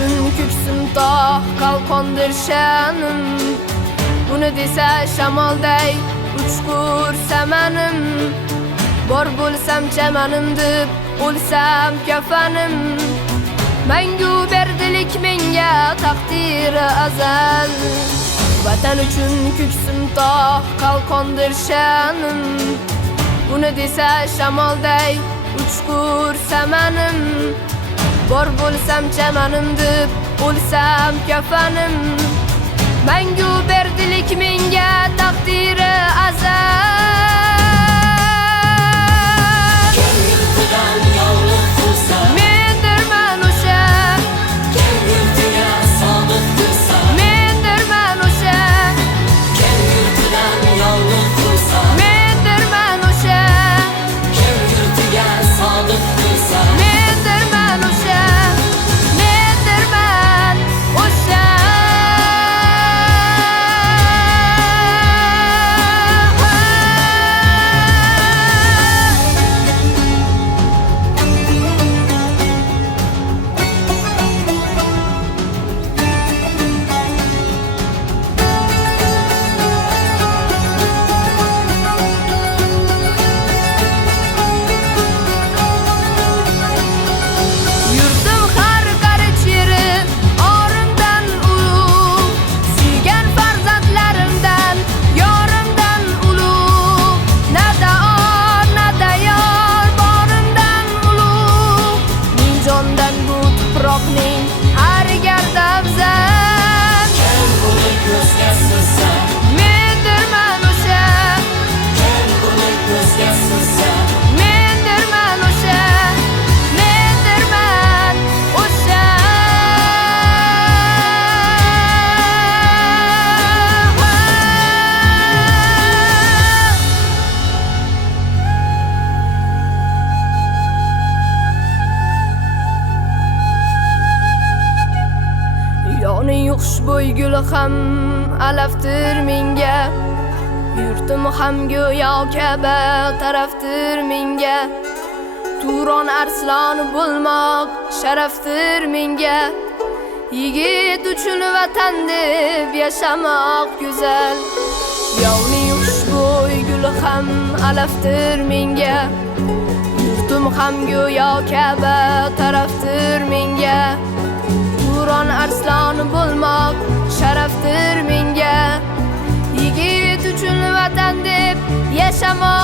uchun ko'ksim tog' qalqondir sha'nim. Uni desa shamolday uchqur samanim. Bor bo'lsam chamanim deb o'lsam kafanim. Mangu berdilik menga taqdiri azal. Vatan uchun ko'ksim tog' qalqondir sha'nim. Uni desa shamolday uchqur samanim. Bor bo'lsam chamanim deb o'lsam kafanim. Mangu berdilik menga taqdiri azal. Xushbo'y gul ham alaftir menga. Yurtim ham go'yo Ka'ba taraftir menga. Turon arsloni bo'lmoq sharaftir menga. Yigit uchun vatan deb yashamoq go'zal. Yovning xushbo'y gul ham alaftir menga. Yurtim ham go'yo Ka'ba taraftir menga. Turon arsloni bo'lmoq sharaftir menga. Yigit uchun vatan deb yashamoq